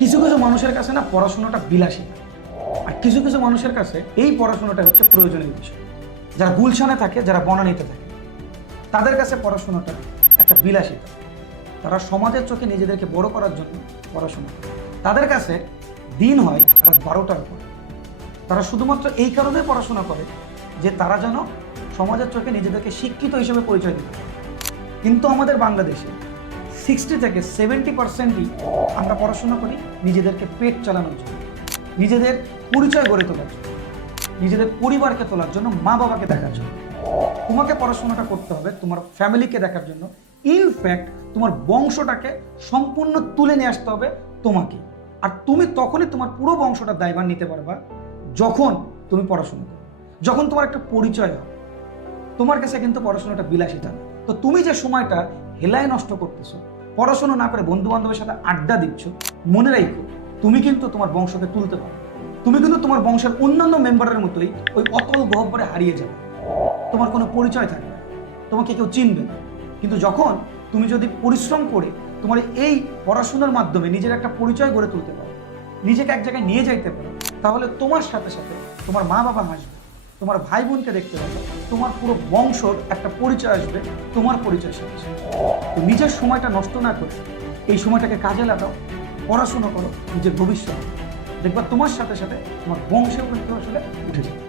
কিছু কিছু মানুষের কাছে না পড়াশোনাটা বিলাসিতা, আর কিছু কিছু মানুষের কাছে এই পড়াশোনাটা হচ্ছে প্রয়োজনীয় বিষয়। যারা গুলশানে থাকে, যারা বনানীতে থাকে, তাদের কাছে পড়াশোনাটা একটা বিলাসিতা। তারা সমাজের চোখে নিজেদেরকে বড় করার জন্য পড়াশোনা করে। তাদের কাছে দিন হয় রাত 12টার পর। তারা শুধুমাত্র এই কারণে পড়াশোনা করে যে তারা যেন সমাজের চোখে নিজেদেরকে শিক্ষিত হিসেবে পরিচয় দিতে পারে। কিন্তু আমাদের বাংলাদেশে 60 থেকে 70%ই আমরা পড়াশোনা করি নিজেদেরকে পেট চালানোর জন্য, নিজেদের পরিচয় গড়ে তোলার জন্য, নিজেদের পরিবারকে তোলার জন্য, মা বাবাকে দেখার জন্য। তোমাকে পড়াশোনাটা করতে হবে তোমার ফ্যামিলিকে দেখার জন্য। ইনফ্যাক্ট তোমার বংশটাকে সম্পূর্ণ তুলে নিয়ে আসতে হবে তোমাকে। আর তুমি তখনই তোমার পুরো বংশটার দায়ভার নিতে পারবা যখন তুমি পড়াশোনা করো, যখন তোমার একটা পরিচয় হবে। তোমার কাছে কিন্তু পড়াশোনাটা বিলাসিতা না। তো তুমি যে সময়টা হেলায় নষ্ট করতেছো, পড়াশোনা না করে বন্ধু বান্ধবের সাথে আড্ডা দিচ্ছ, মনে রাখো তুমি কিন্তু তোমার বংশকে তুলতে পারো। তুমি কিন্তু তোমার বংশের অন্যান্য মেম্বারের মতোই ওই অতল গহ্বরে হারিয়ে যাবে। তোমার কোনো পরিচয় থাকবে না, তোমাকে কেউ চিনবে না। কিন্তু যখন তুমি যদি পরিশ্রম করে তোমার এই পড়াশোনার মাধ্যমে নিজের একটা পরিচয় গড়ে তুলতে পারো, নিজেকে এক জায়গায় নিয়ে যাইতে পারো, তাহলে তোমার সাথে সাথে তোমার মা বাবা হাসবে, তোমার ভাই বোনকে দেখতে পাবে, তোমার পুরো বংশর একটা পরিচয় আসবে তোমার পরিচয়ের সাথে সাথে। তো নিজের সময়টা নষ্ট না করে এই সময়টাকে কাজে লাগাও, পড়াশোনা করো, নিজের ভবিষ্যৎ দেখবা তোমার সাথে সাথে তোমার বংশেও কিন্তু আসলে উঠে যাবে।